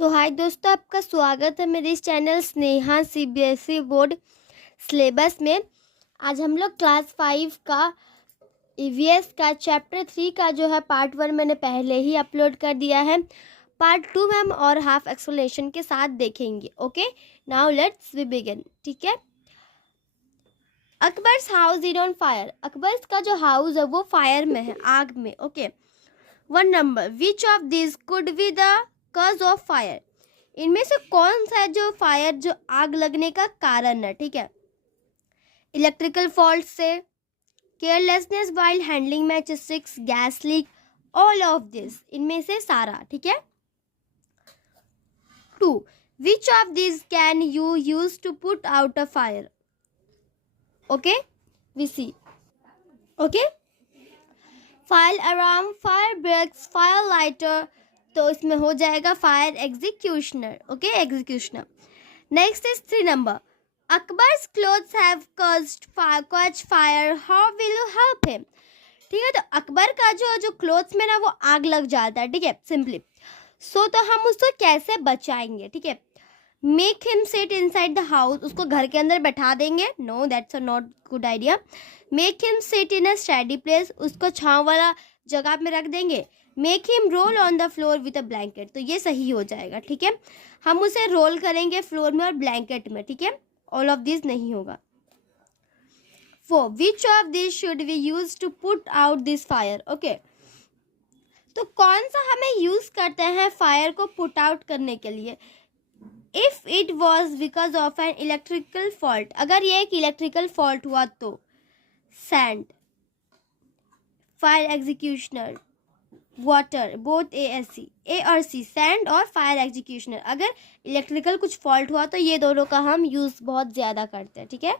तो हाय दोस्तों, आपका स्वागत है मेरे इस channel Sneha CBSE board syllabus में। आज हम लोग क्लास 5 का ईवीएस का चैप्टर 3 का जो है पार्ट 1 मैंने पहले ही अपलोड कर दिया है। पार्ट 2 में हम और हाफ एक्सप्लेनेशन के साथ देखेंगे। Okay, now let's we begin. ठीक है। Akbar's house is on fire. Akbar का जो हाउस है वो फायर में है, आग में। Okay, 1 number, which of this could be the cause of fire. इनमें से कौन सा है जो फायर, जो आग लगने का कारण है। ठीक है। इलेक्ट्रिकल फॉल्ट से, carelessness while handling match sticks, gas leak, all of this, इनमें से सारा। ठीक है। 2, which of this can you use to put out a fire. Okay, we see. Okay, fire alarm, fire breaks, fire lighter, तो इसमें हो जाएगा fire executioner. Okay, executioner. Next is 3 number, Akbar's clothes have cause fire, how will you help him. ठीक है, तो अकबर का जो clothes में ना वो आग लग जाता है। ठीक है, सिंपली तो हम उसको कैसे बचाएंगे। ठीक है, make him sit inside the house, उसको घर के अंदर बैठा देंगे। No, that's a not good idea. Make him sit in a study place, उसको छांव वाला जगह में रख देंगे। Make him roll on the floor with a blanket, तो ये सही हो जाएगा। ठीक है, हम उसे रोल करेंगे फ्लोर में और ब्लैंकेट में। ठीक है, ऑल ऑफ दिस नहीं होगा। 4, which of this should we use to put out this fire. Okay, तो कौन सा हमें यूज करते हैं फायर को पुट आउट करने के लिए। If it was because of an electrical fault, अगर ये एक इलेक्ट्रिकल फॉल्ट हुआ तो sand, fire executioner, water, both A और सी, सैंड और फायर एग्जीक्यूशनर। अगर इलेक्ट्रिकल कुछ फॉल्ट हुआ तो ये दोनों का हम यूज बहुत ज़्यादा करते हैं। ठीक है,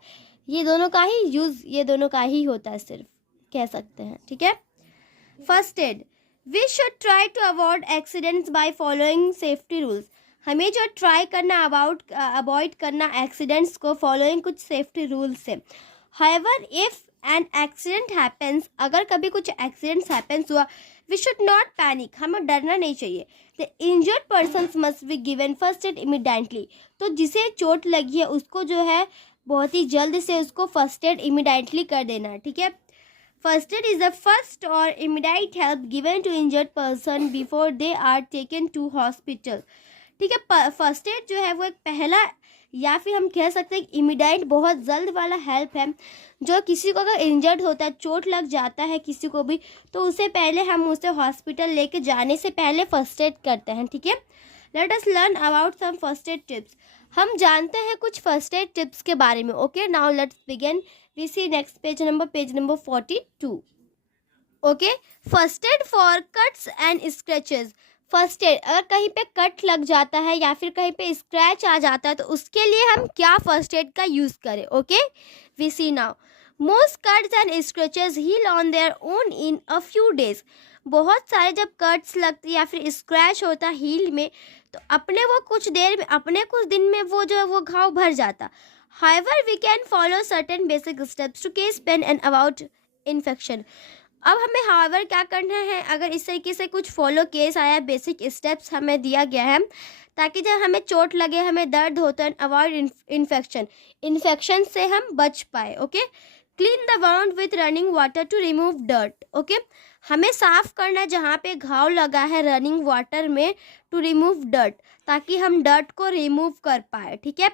ये दोनों का ही यूज, ये दोनों का ही होता है, सिर्फ कह सकते हैं। ठीक है। First aid, we should try to avoid accidents by following safety rules. हमें जो ट्राई करना अवॉइड करना एक्सीडेंट्स को फॉलोइंग कुछ सेफ्टी रूल्स से। However if an accident happens, अगर कभी कुछ एक्सीडेंट्स हैपेंस हुआ, वी शुड नॉट पैनिक, हमें डरना नहीं चाहिए। The injured persons must be given first aid immediately, तो जिसे चोट लगी है उसको जो है बहुत ही जल्द से उसको फर्स्ट एड इमीडिएटली कर देना है। ठीक है। First aid is the first और immediate help given to injured person before they are taken to hospital. ठीक है, फर्स्ट एड जो है वो एक पहला या फिर हम कह सकते हैं इमीडिएट, बहुत जल्द वाला हेल्प है। जो किसी को अगर इंजर्ड होता है, चोट लग जाता है किसी को भी, तो उससे पहले हम उसे हॉस्पिटल लेके जाने से पहले फर्स्ट एड करते हैं। ठीक है, let us learn about some first aid tips. हम जानते हैं कुछ फर्स्ट एड टिप्स के बारे में। Okay, now let's begin. We see next page number 42। Okay, first aid for cuts and scratches. First aid, अगर कहीं पे कट लग जाता है या फिर कहीं पे स्क्रैच आ जाता है तो उसके लिए हम क्या फर्स्ट एड का यूज़ करें। Okay, we see now, most cuts and scratches heal on their own in a few days. बहुत सारे जब कट्स लगती या फिर स्क्रैच होता हील में, तो अपने वो कुछ देर में, अपने कुछ दिन में वो जो है वो घाव भर जाता। However we can follow certain basic steps to ease pain and about infection. अब हमें हाउएवर क्या करना है, अगर इस तरीके से कुछ फॉलो केस आया, बेसिक स्टेप्स हमें दिया गया है ताकि जब हमें चोट लगे, हमें दर्द होता है, अवॉइड इन्फेक्शन से हम बच पाए। Okay, clean the wound with running water to remove dirt. Okay, हमें साफ करना जहाँ पे घाव लगा है रनिंग वाटर में, टू रिमूव डर्ट, ताकि हम डर्ट को रिमूव कर पाए। ठीक है,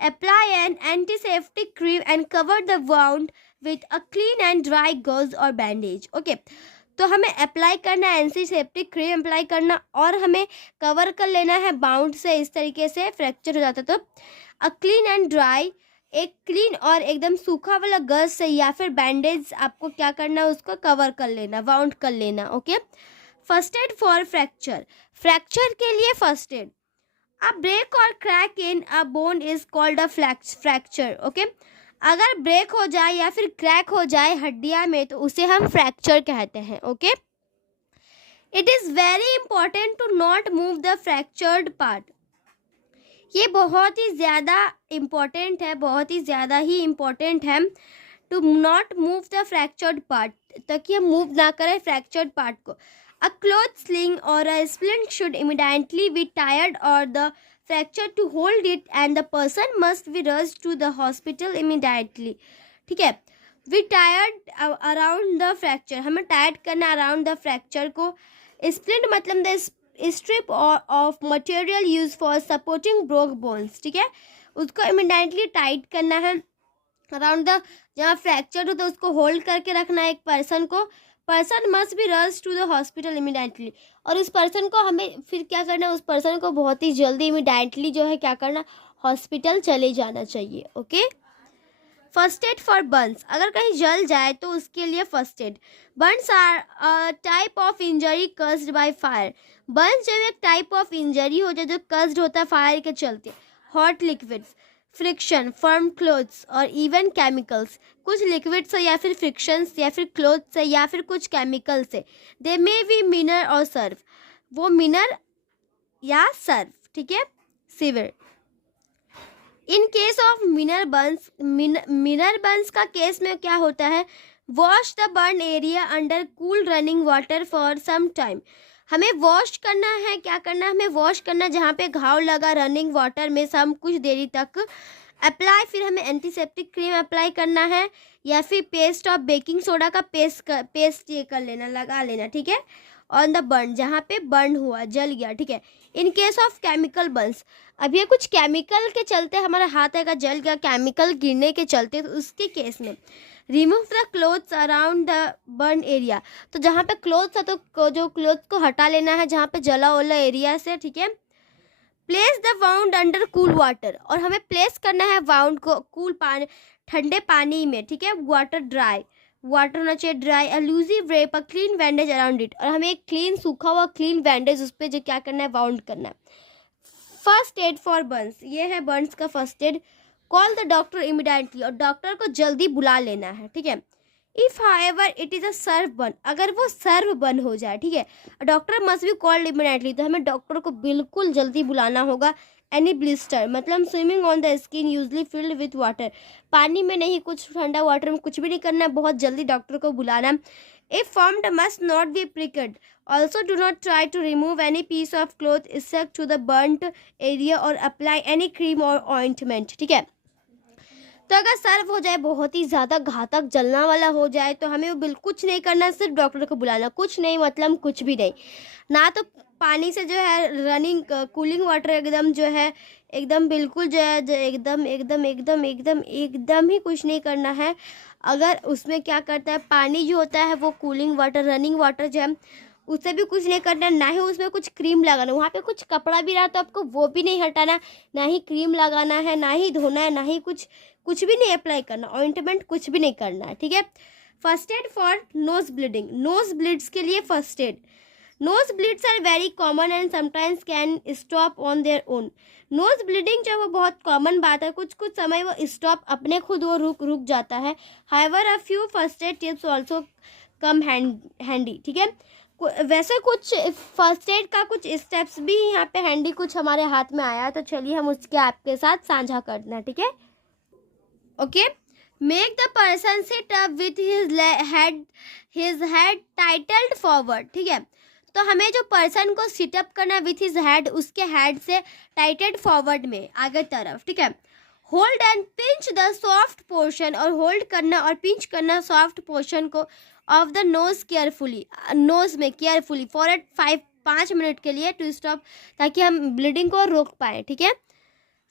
apply an antiseptic cream and cover the wound with a clean and dry gauze और बैंडेज। ओके, तो हमें अप्लाई करना है एंटीसेप्टिक क्रीम अप्लाई करना, और हमें कवर कर लेना है बाउंड से, इस तरीके से फ्रैक्चर हो जाता तो अ क्लीन एंड ड्राई, एक क्लीन और एकदम सूखा वाला गज से या फिर बैंडेज आपको क्या करना है, उसको कवर कर लेना, बाउंड कर लेना। Okay, first aid for fracture. Fracture के लिए फर्स्ट एड, अ ब्रेक और crack in a bone is called a fracture. Okay, अगर ब्रेक हो जाए या फिर क्रैक हो जाए हड्डियां में तो उसे हम फ्रैक्चर कहते हैं। Okay, it is very important to not move the fractured part. ये बहुत ही ज़्यादा इम्पॉर्टेंट है, बहुत ही ज़्यादा ही इम्पॉर्टेंट है to not move the fractured part, ताकि हम मूव ना करें फ्रैक्चर्ड पार्ट को। A cloth sling or a splint should immediately be tied or the fracture to hold it and the person must be rushed to the hospital immediately. ठीक है, we tied around the fracture, हमें tied करना around the fracture को. Splint मतलब the strip of material used for supporting broke bones. ठीक है, उसको immediately tied करना है अराउंड द, जहाँ फ्रैक्चर हो तो उसको होल्ड करके रखना है एक पर्सन को. Person must be rush to the hospital immediately. और उस पर्सन को हमें फिर क्या करना है, उस पर्सन को बहुत ही जल्दी इमीडिएटली जो है क्या करना, हॉस्पिटल चले जाना चाहिए. Okay. First aid for burns, अगर कहीं जल जाए तो उसके लिए first aid. Burns are type of injury caused by fire. Burns जब एक टाइप ऑफ इंजरी हो जाए जो कस्ड होता है फायर के चलते. Hot liquids, friction, firm clothes और इवन केमिकल्स. कुछ लिक्विड से या फिर फ्रिक्शन या फिर क्लोथ से या फिर कुछ केमिकल से. दे मे बी मिनर और सर्व, वो मिनर या सर्व. ठीक है. Severe. In case of minor burns का केस में क्या होता है, wash the burn area under cool running water for some time. हमें वॉश करना है, क्या करना है, हमें वॉश करना जहाँ पे घाव लगा रनिंग वाटर में सम कुछ देरी तक. अप्लाई, फिर हमें एंटीसेप्टिक क्रीम अप्लाई करना है या फिर पेस्ट ऑफ बेकिंग सोडा का पेस्ट ये कर लेना, लगा लेना. ठीक है. ऑन द बर्न, जहाँ पे बर्न हुआ, जल गया. ठीक है. इन केस ऑफ केमिकल बर्न्स, अब ये कुछ केमिकल के चलते हमारा हाथ आएगा जल गया, केमिकल गिरने के चलते, तो उसके केस में remove the clothes around the burn area. तो जहाँ पे क्लोथ्स है तो जो क्लोथ को हटा लेना है जहाँ पे जला वाला एरिया से. ठीक है. Place the wound under cool water, और हमें प्लेस करना है वाउंड को कूल पानी, ठंडे पानी में. ठीक है. वाटर ड्राई, वाटर होना चाहिए dry. A loose wrap, a clean bandage around it, और हमें एक क्लीन सूखा हुआ क्लीन बैंडेज उस पर जो क्या करना है, वाउंड करना है. फर्स्ट एड फॉर बर्न्स, ये है बर्न्स का first aid. Call the doctor immediately, और डॉक्टर को जल्दी बुला लेना है. ठीक है. If however it is a severe burn, अगर वो सर्व बर्न हो जाए. ठीक है. Doctor must be called immediately, तो हमें डॉक्टर को बिल्कुल जल्दी बुलाना होगा. एनी ब्लिस्टर मतलब swimming on the skin usually filled with water, पानी में नहीं, कुछ ठंडा वाटर में कुछ भी नहीं करना, बहुत जल्दी डॉक्टर को बुलाना. If formed must not be pricked. Also do not try to remove any piece of cloth stuck to the burned area और अप्लाई एनी क्रीम और ऑइंटमेंट. ठीक है. तो अगर सर्व हो जाए, बहुत ही ज़्यादा घातक जलना वाला हो जाए, तो हमें वो बिल्कुल कुछ नहीं करना, सिर्फ डॉक्टर को बुलाना. कुछ नहीं मतलब कुछ भी नहीं, ना तो पानी से जो है रनिंग कूलिंग वाटर एकदम जो है एकदम बिल्कुल जो है एकदम एकदम एकदम एकदम एकदम ही कुछ नहीं करना है. अगर उसमें क्या करता है, पानी जो होता है वो कूलिंग वाटर रनिंग वाटर जो है उससे भी कुछ नहीं करना, ना ही उसमें कुछ क्रीम लगाना. वहाँ पे कुछ कपड़ा भी रहा तो आपको वो भी नहीं हटाना, ना ही क्रीम लगाना है, ना ही धोना है, ना ही कुछ भी नहीं अप्लाई करना, ऑइंटमेंट कुछ भी नहीं करना है. ठीक है. First aid for nose bleeding, nose bleeds के लिए first aid. Nose bleeds are very common and sometimes can stop on their own. Nose bleeding जो है वो बहुत कॉमन बात है, कुछ समय वो स्टॉप अपने खुद वो रुक जाता है. However a few first aid tips also come handy. ठीक है. वैसे कुछ फर्स्ट एड का कुछ स्टेप्स भी यहाँ पे हैंडी कुछ हमारे हाथ में आया, तो चलिए हम उसके आपके साथ साझा करना. ठीक है. Okay. Make the person sit up with his head titled forward. ठीक है. तो हमें जो पर्सन को सिटअप करना विथ हिज हेड, उसके हेड से टाइटेड फॉरवर्ड में आगे तरफ. ठीक है. Hold and pinch the soft portion, और होल्ड करना और पिंच करना सॉफ्ट पोर्शन को of the nose carefully, nose में केयरफुली फॉर 5 मिनट के लिए टू स्टॉप, ताकि हम ब्लीडिंग को रोक पाए. ठीक है.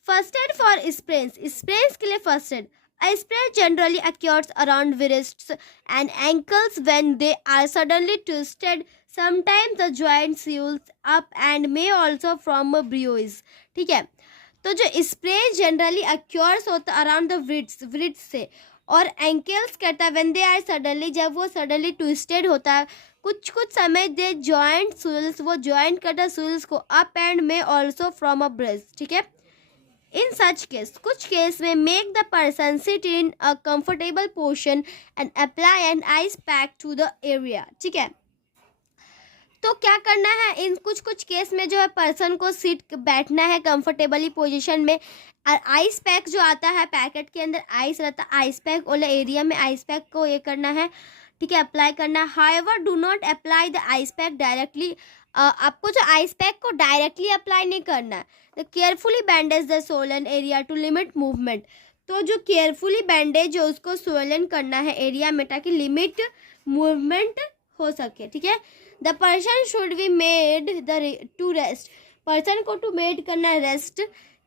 First aid for sprains, sprains के लिए first add. A sprain generally occurs around wrists and ankles when they are suddenly twisted. Sometimes the joint swells up and may also form a bruise. ठीक है. तो जो spray generally अक्योर्स होता around the व्रिट्स से, और ankles करता है when they are suddenly, जब वो सडनली ट्विस्टेड होता है कुछ समय, दे जॉइंट स्विल्स, वो जॉइंट करता स्विल्स को up and may also from a breast. ठीक है. इन सच केस, कुछ केस में make the person sit in a comfortable portion and apply an ice pack to the area. ठीक है. तो क्या करना है, इन कुछ केस में जो है पर्सन को सीट बैठना है कंफर्टेबली पोजीशन में. आइस पैक जो आता है पैकेट के अंदर आइस रहता है, आइस पैक वाला एरिया में आइस पैक को ये करना है, ठीक है, अप्लाई करना है। However do not apply the ice pack directly, आपको जो आइस पैक को डायरेक्टली अप्लाई नहीं करना है। The carefully bandage the swollen area to limit movement, तो जो केयरफुली बैंडेज है उसको सोलन करना है एरिया में ताकि लिमिट मूवमेंट हो सके। ठीक है, the person should be made the two rest, person को टू मेड करना है rest.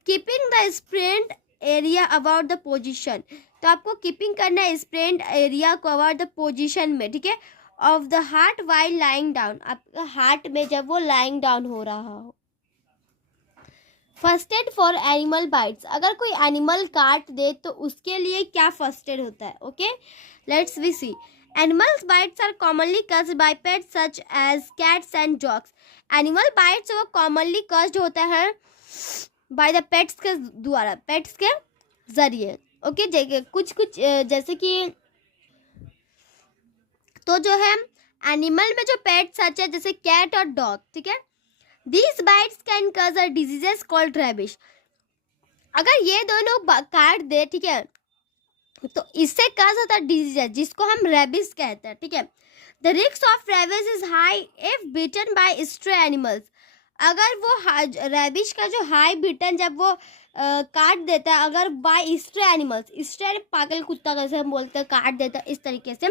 Keeping the spread area about the position, तो आपको कीपिंग करना है स्प्रेंड एरिया को अबाउट द पोजिशन में। ठीक है, of the heart while lying down, आपका हार्ट में जब वो लाइंग डाउन हो रहा हो। First aid for animal bytes, अगर कोई एनिमल काट दे तो उसके लिए क्या फर्स्ट एड होता है। Okay, let's we see. Animals bites are commonly caused by pets such as cats and dogs, animal bites वो कॉमनली कस्ड होता है बाय द पेट्स के द्वारा, पेट्स के जरिए। ओके, कुछ जैसे कि तो जो है एनिमल में जो पेट्स सच है जैसे कैट और डॉग। ठीक है, These bites can cause a diseases called rabies, अगर ये दोनों काट दे, ठीक है, तो इससे काज होता है डिजीज जिसको हम रेबिस कहते हैं। ठीक है, the risk of rabies is high if beaten by stray animals, अगर वो रेबिस का जो हाई बीटन जब वो काट देता है अगर बाय स्ट्रे एनिमल्स, स्ट्रे पागल कुत्ता कैसे हम बोलते हैं, काट देता है इस तरीके से।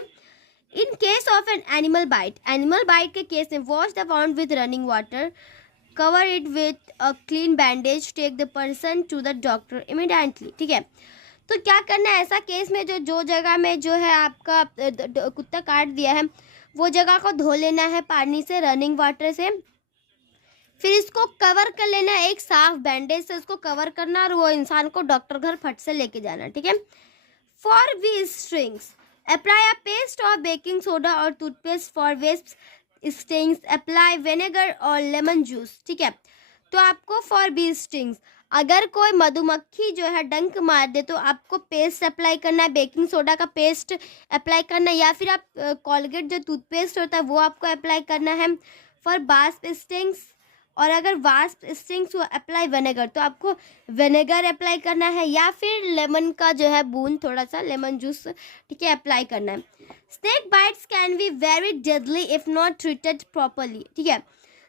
In case of an animal bite के केस में wash the wound with running water, cover it with a clean bandage, take the person to the doctor immediately। ठीक है, तो क्या करना है ऐसा केस में, जो जगह में जो है आपका कुत्ता काट दिया है वो जगह को धो लेना है पानी से, रनिंग वाटर से, फिर इसको कवर कर लेना है एक साफ बैंडेज से, उसको कवर करना और वो इंसान को डॉक्टर घर फट से लेके जाना। ठीक है, for bee stings apply a paste of baking soda और toothpaste for wasp stings, apply vinegar और लेमन जूस। ठीक है, तो आपको फॉर बी स्टिंग्स, अगर कोई मधुमक्खी जो है डंक मार दे तो आपको पेस्ट अप्लाई करना है, बेकिंग सोडा का पेस्ट अप्लाई करना है, या फिर आप कोलगेट जो टूथपेस्ट होता है वो आपको अप्लाई करना है फॉर वास्प स्टिंग्स, और अगर वास्प स्टिंग्स को अप्लाई विनेगर तो आपको विनेगर अप्लाई करना है, या फिर लेमन का जो है बूंद थोड़ा सा लेमन जूस, ठीक है, अप्लाई करना है। Snake bites can be very deadly if not treated properly. ठीक है,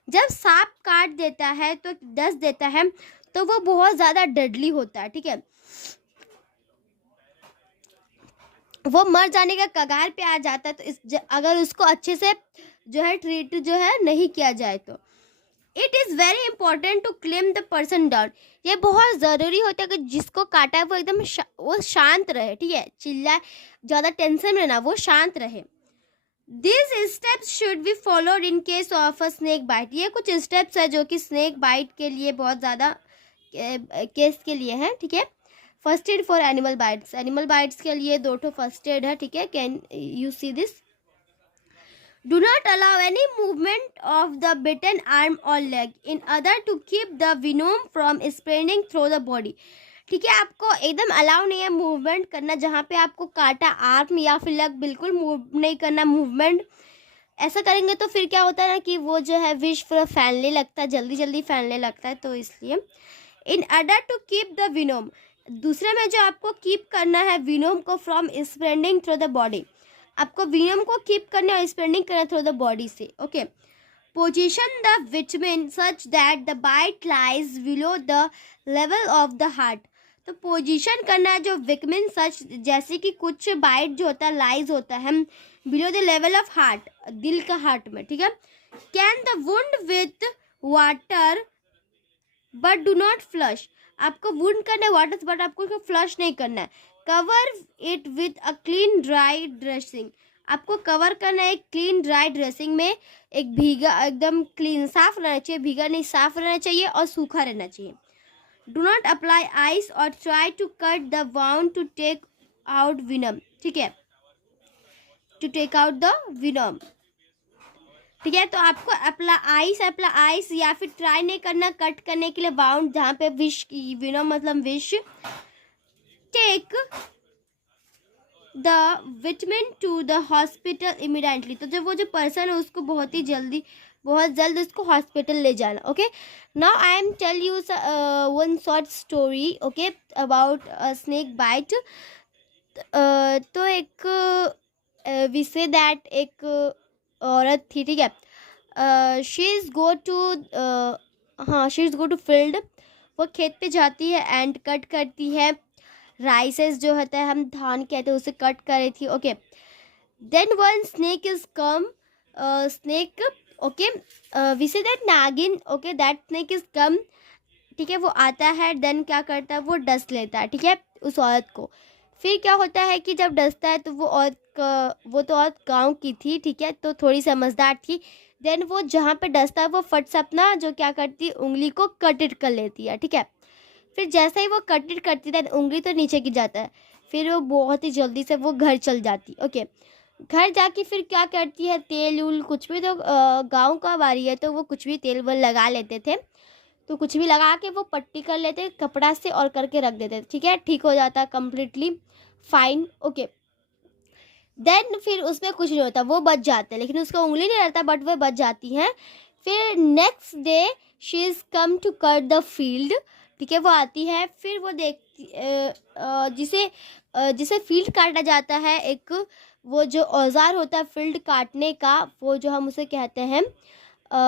जब सांप काट देता है तो डस देता है तो वो बहुत ज़्यादा डेडली होता है। ठीक है, वो मर जाने का कगार पे आ जाता है, तो अगर उसको अच्छे से जो है ट्रीट जो है नहीं किया जाए तो it is very important to claim the person down, ये बहुत ज़रूरी होता है कि जिसको काटा है वो एकदम वो शांत रहे। ठीक है, चिल्लाए, ज़्यादा टेंशन में ना, वो शांत रहे। This steps should be followed in case of a snake bite, ये कुछ स्टेप्स है जो कि स्नेक बाइट के लिए बहुत ज़्यादा केस के लिए है। ठीक है, first aid for animal bytes के लिए 2 फर्स्ट एड है। ठीक है, can you see this. Do not allow any movement of the bitten arm or leg in order to keep the venom from spreading through the body। ठीक है, आपको एकदम allow नहीं है मूवमेंट करना, जहाँ पे आपको काटा आर्म या फिर लेग बिल्कुल मूव नहीं करना मूवमेंट, ऐसा करेंगे तो फिर क्या होता है ना कि वो जो है विष फैलने लगता है, जल्दी फैलने लगता है, तो इसलिए in order to keep the venom, दूसरे में जो आपको कीप करना है विनोम को from spreading through the body, आपको विनम को कीप करना और स्प्रेडिंग करना थ्रू द बॉडी से। Okay, position the vitamin such that the bite lies below the level of the heart, तो पोजीशन करना है जो विटामिन सच, जैसे कि कुछ बाइट जो होता है लाइज होता है below the level of heart, दिल का हार्ट में। ठीक है, can the wound with water but do not flush, आपको वुंड करना है वाटर बट आपको उसको फ्लश नहीं करना है। Cover it with a clean dry dressing, आपको कवर करना है एक क्लीन ड्राई ड्रेसिंग में, एक भीगा एकदम क्लीन साफ रहना चाहिए, भीगा नहीं साफ रहना चाहिए और सूखा रहना चाहिए। डू नॉट अप्लाई आइस और try to cut the wound to take out venom. ठीक है, to take out the venom. ठीक है, तो आपको अप्लाई आइस या फिर ट्राई नहीं करना कट करने के लिए वाउंड जहाँ पे विश की विनम मतलब विश। Take the vitamin to the hospital immediately, तो जब वो जो पर्सन है उसको बहुत जल्द उसको हॉस्पिटल ले जाना। Okay, now I am tell you one short story okay about snake bite. तो एक वी से दैट एक औरत थी, ठीक है, शी इज़ गो टू हाँ she is go to field, वो खेत पे जाती है एंड कट करती है राइसेस जो होता है, हम धान कहते हैं, उसे कट कर रही थी। Okay, then one snake is come, snake, okay, we say that नागिन, okay, that snake is come, ठीक है, वो आता है, देन क्या करता है, वो डस लेता है, ठीक है, उस औरत को। फिर क्या होता है कि जब डसता है तो वो औरत वो तो औरत गांव की थी, ठीक है, तो थोड़ी समझदार थी। देन वो जहाँ पे डसता है वो फट से अपना जो क्या करती है, उंगली को कट इट कर लेती है, ठीक है। फिर जैसे ही वो कट इट करती है उंगली तो नीचे गिर जाता है। फिर वो बहुत ही जल्दी से वो घर चल जाती। ओके, घर जाके फिर क्या करती है, तेल उल कुछ भी, तो गांव का बारी है तो वो कुछ भी तेल वल लगा लेते थे, तो कुछ भी लगा के वो पट्टी कर लेते कपड़ा से और करके रख देते, ठीक है, ठीक हो जाता कम्प्लीटली फाइन। ओके, देन फिर उसमें कुछ नहीं होता, वो बच जाते हैं, लेकिन उसका उंगली नहीं रहता, बट वो बच जाती हैं। फिर next day she is come to cut the field, ठीक है, वो आती है, फिर वो देखती जिसे जिसे फील्ड काटा जाता है, एक वो जो औजार होता है फील्ड काटने का, वो जो हम उसे कहते हैं,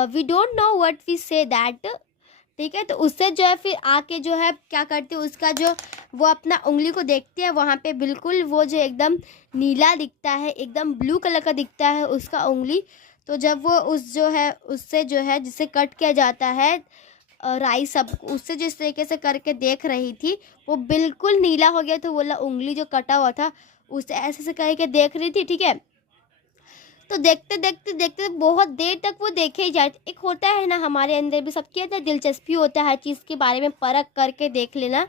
we don't know what we say that, ठीक है, तो उससे जो है फिर आके जो है क्या करती है, उसका जो वो अपना उंगली को देखती है, वहाँ पे बिल्कुल वो जो एकदम नीला दिखता है, एकदम ब्लू कलर का दिखता है उसका उंगली। तो जब वो उस जो है उससे जो है जिसे कट किया जाता है राइस सब उससे जिस तरीके से करके देख रही थी, वो बिल्कुल नीला हो गया, तो बोला उंगली जो कटा हुआ था उसे ऐसे से करके देख रही थी, ठीक है। तो देखते देखते देखते बहुत देर तक वो देखे ही जाए। एक होता है ना हमारे अंदर भी, सबके अंदर दिलचस्पी होता है हर चीज़ के बारे में परख करके देख लेना।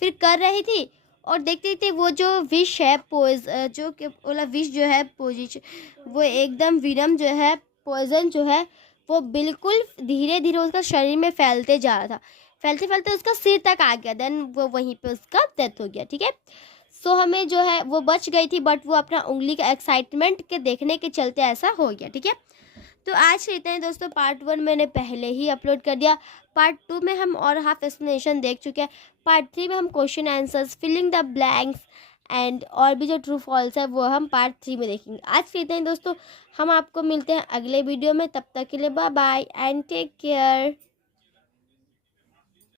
फिर कर रही थी और देखते देखते वो जो विष है पोज जो कि बोला विष जो है पोजिशन, वो एकदम विरम जो है पॉइजन जो है वो बिल्कुल धीरे धीरे उसका शरीर में फैलते जा रहा था, फैलते फैलते उसका सिर तक आ गया। देन वो वहीं पे उसका डेथ हो गया, ठीक है। सो हमें जो है वो बच गई थी, बट वो अपना उंगली का एक्साइटमेंट के देखने के चलते ऐसा हो गया, ठीक है। तो आज इतना ही दोस्तों, पार्ट 1 मैंने पहले ही अपलोड कर दिया, पार्ट 2 में हम और हाफ एक्सप्लेनेशन देख चुके हैं, पार्ट 3 में हम question answers, filling the blanks and और भी जो ट्रू फॉल्स है वो हम पार्ट 3 में देखेंगे। आज के इतना ही दोस्तों, हम आपको मिलते हैं अगले वीडियो में, तब तक के लिए bye bye and take care.